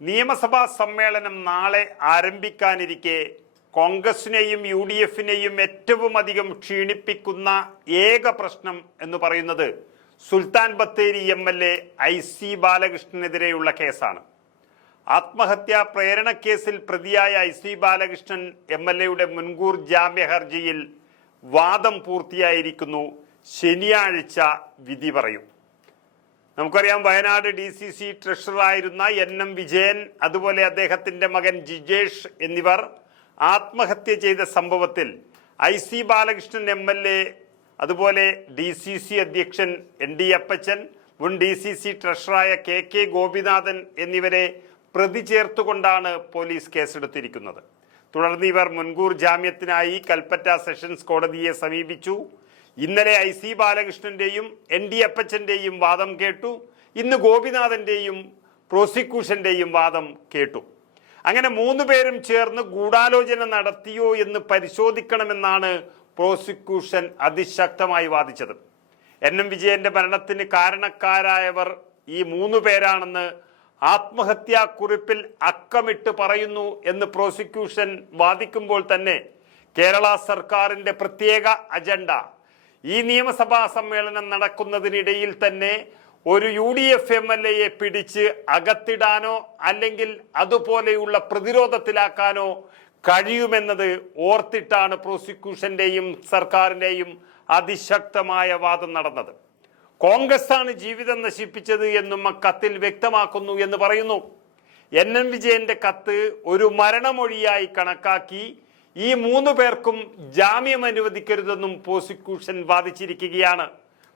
നിയമസഭാ സമ്മേളനം നാളെ ആരംഭിക്കാനിരിക്കെ കോൺഗ്രസിനെയും യു ഡി എഫിനെയും ഏറ്റവും അധികം ക്ഷീണിപ്പിക്കുന്ന ഏക പ്രശ്നം എന്ന് പറയുന്നത് Sultan Bathery M L A I C ബാലകൃഷ്ണനെതിരെയുള്ള കേസാണ്. ആത്മഹത്യാ പ്രേരണക്കേസിൽ പ്രതിയായ I C Balakrishnan M L എയുടെ മുൻകൂർ ജാമ്യ ഹർജിയിൽ വാദം പൂർത്തിയായിരിക്കുന്നു. ശനിയാഴ്ച വിധി പറയും. നമുക്കറിയാം വയനാട് ഡി സി സി ട്രഷററായിരുന്ന എൻ എം വിജയൻ അതുപോലെ അദ്ദേഹത്തിന്റെ മകൻ ജിജേഷ് എന്നിവർ ആത്മഹത്യ ചെയ്ത സംഭവത്തിൽ I C Balakrishnan M L A അതുപോലെ ഡി സി സി അധ്യക്ഷൻ എൻ ഡി അപ്പച്ചൻ മുൻ ഡി സി സി ട്രഷറായ കെ കെ ഗോപിനാഥൻ എന്നിവരെ പ്രതി ചേർത്തുകൊണ്ടാണ് പോലീസ് കേസെടുത്തിരിക്കുന്നത്. തുടർന്ന് ഇവർ മുൻകൂർ ജാമ്യത്തിനായി കൽപ്പറ്റ സെഷൻസ് കോടതിയെ സമീപിച്ചു. ഇന്നലെ ഐ സി ബാലകൃഷ്ണന്റെയും എൻ ഡി അപ്പച്ചന്റെയും വാദം കേട്ടു. ഇന്ന് ഗോപിനാഥന്റെയും പ്രോസിക്യൂഷന്റെയും വാദം കേട്ടു. അങ്ങനെ മൂന്ന് പേരും ചേർന്ന് ഗൂഢാലോചന നടത്തിയോ എന്ന് പരിശോധിക്കണമെന്നാണ് പ്രോസിക്യൂഷൻ അതിശക്തമായി വാദിച്ചത്. എൻ എം വിജയന്റെ മരണത്തിന് കാരണക്കാരായവർ ഈ മൂന്ന് പേരാണെന്ന് ആത്മഹത്യാക്കുറിപ്പിൽ അക്കമിട്ട് പറയുന്നു എന്ന് പ്രോസിക്യൂഷൻ വാദിക്കുമ്പോൾ തന്നെ കേരള സർക്കാരിന്റെ പ്രത്യേക അജണ്ട ഈ നിയമസഭാ സമ്മേളനം നടക്കുന്നതിനിടയിൽ തന്നെ ഒരു U D F M L എയെ പിടിച്ച് അകത്തിടാനോ അല്ലെങ്കിൽ അതുപോലെയുള്ള പ്രതിരോധത്തിലാക്കാനോ കഴിയുമെന്നത് ഓർത്തിട്ടാണ് പ്രോസിക്യൂഷന്റെയും സർക്കാരിന്റെയും അതിശക്തമായ വാദം നടന്നത്. കോൺഗ്രസ് ആണ് ജീവിതം നശിപ്പിച്ചത് എന്നും കത്തിൽ വ്യക്തമാക്കുന്നു എന്ന് പറയുന്നു. എൻ. എൻ വിജയന്റെ കത്ത് ഒരു മരണമൊഴിയായി കണക്കാക്കി ഈ മൂന്ന് പേർക്കും ജാമ്യം അനുവദിക്കരുതെന്നും പ്രോസിക്യൂഷൻ വാദിച്ചിരിക്കുകയാണ്.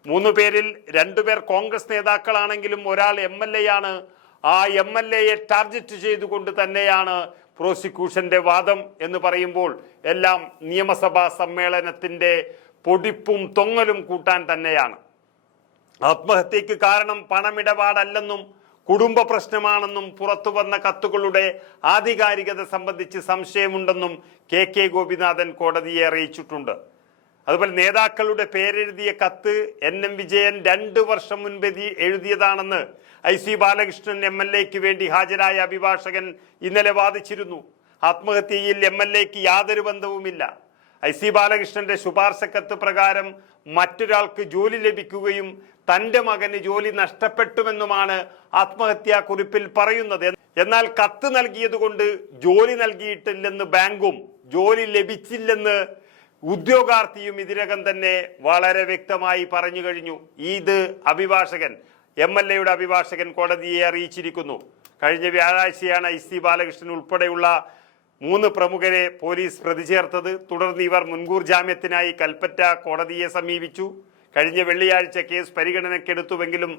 മൂന്ന് പേരിൽ രണ്ടുപേർ കോൺഗ്രസ് നേതാക്കളാണെങ്കിലും ഒരാൾ എം എൽ എ ആണ് ആ എം എൽ എയെ ടാർഗറ്റ് ചെയ്തുകൊണ്ട് തന്നെയാണ് പ്രോസിക്യൂഷന്റെ വാദം എന്ന് പറയുമ്പോൾ എല്ലാം നിയമസഭാ സമ്മേളനത്തിന്റെ പൊടിപ്പും തൊങ്ങലും കൂട്ടാൻ തന്നെയാണ്. ആത്മഹത്യക്ക് കാരണം പണമിടപാടല്ലെന്നും കുടുംബ പ്രശ്നമാണെന്നും പുറത്തു വന്ന കത്തുകളുടെ ആധികാരികത സംബന്ധിച്ച് സംശയമുണ്ടെന്നും കെ കെ ഗോപിനാഥൻ കോടതിയെ അറിയിച്ചിട്ടുണ്ട്. അതുപോലെ നേതാക്കളുടെ പേരെഴുതിയ കത്ത് എൻ എം വിജയൻ രണ്ട് വർഷം മുൻപ് എഴുതി- എഴുതിയതാണെന്ന് I C Balakrishnan M L എക്ക് വേണ്ടി ഹാജരായ അഭിഭാഷകൻ ഇന്നലെ വാദിച്ചിരുന്നു. ആത്മഹത്യയിൽ എം എൽ എക്ക് യാതൊരു ബന്ധവുമില്ല. ഐ സി ബാലകൃഷ്ണന്റെ ശുപാർശക്കത്ത് പ്രകാരം മറ്റൊരാൾക്ക് ജോലി ലഭിക്കുകയും തന്റെ മകന് ജോലി നഷ്ടപ്പെട്ടുമെന്നുമാണ് ആത്മഹത്യാ കുറിപ്പിൽ പറയുന്നത്. എന്നാൽ കത്ത് നൽകിയതുകൊണ്ട് ജോലി നൽകിയിട്ടില്ലെന്ന് ബാങ്കും ജോലി ലഭിച്ചില്ലെന്ന് ഉദ്യോഗാർത്ഥിയും ഇതിനകം തന്നെ വളരെ വ്യക്തമായി പറഞ്ഞു കഴിഞ്ഞു. ഇത് അഭിഭാഷകൻ എം എൽ എയുടെ അഭിഭാഷകൻ കോടതിയെ അറിയിച്ചിരിക്കുന്നു. കഴിഞ്ഞ വ്യാഴാഴ്ചയാണ് ഐ സി ബാലകൃഷ്ണൻ ഉൾപ്പെടെയുള്ള മൂന്ന് പ്രമുഖരെ പോലീസ് പ്രതി ചേർത്തത് തുടർന്ന് ഇവർ മുൻകൂർ ജാമ്യത്തിനായി കൽപ്പറ്റ കോടതിയെ സമീപിച്ചു. കഴിഞ്ഞ വെള്ളിയാഴ്ച കേസ് പരിഗണനയ്ക്കെടുത്തുവെങ്കിലും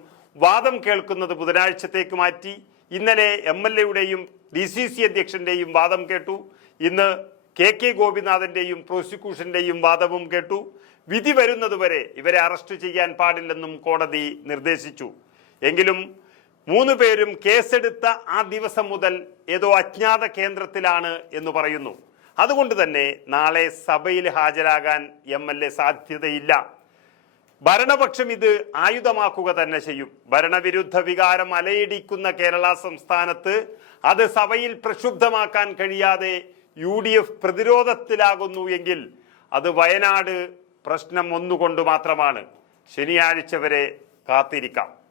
വാദം കേൾക്കുന്നത് ബുധനാഴ്ചത്തേക്ക് മാറ്റി. ഇന്നലെ എം എൽ എയുടെയും ഡി സി സി അധ്യക്ഷന്റെയും വാദം കേട്ടു. ഇന്ന് കെ കെ ഗോപിനാഥന്റെയും പ്രോസിക്യൂഷന്റെയും വാദവും കേട്ടു. വിധി വരുന്നതുവരെ ഇവരെ അറസ്റ്റ് ചെയ്യാൻ പാടില്ലെന്നും കോടതി നിർദ്ദേശിച്ചു. എങ്കിലും മൂന്ന് പേരും കേസെടുത്ത ആ ദിവസം മുതൽ ഏതോ അജ്ഞാത കേന്ദ്രത്തിലാണ് എന്ന് പറയുന്നു. അതുകൊണ്ട് തന്നെ നാളെ സഭയിൽ ഹാജരാകാൻ എം എൽ എ സാധ്യതയില്ല. ഭരണപക്ഷം ഇത് ആയുധമാക്കുക തന്നെ ചെയ്യും. ഭരണവിരുദ്ധ വികാരം അലയിടിക്കുന്ന കേരള സംസ്ഥാനത്ത് അത് സഭയിൽ പ്രക്ഷുബ്ധമാക്കാൻ കഴിയാതെ യു ഡി എഫ് പ്രതിരോധത്തിലാകുന്നു എങ്കിൽ അത് വയനാട് പ്രശ്നം ഒന്നുകൊണ്ട് മാത്രമാണ്. ശനിയാഴ്ച വരെ കാത്തിരിക്കാം.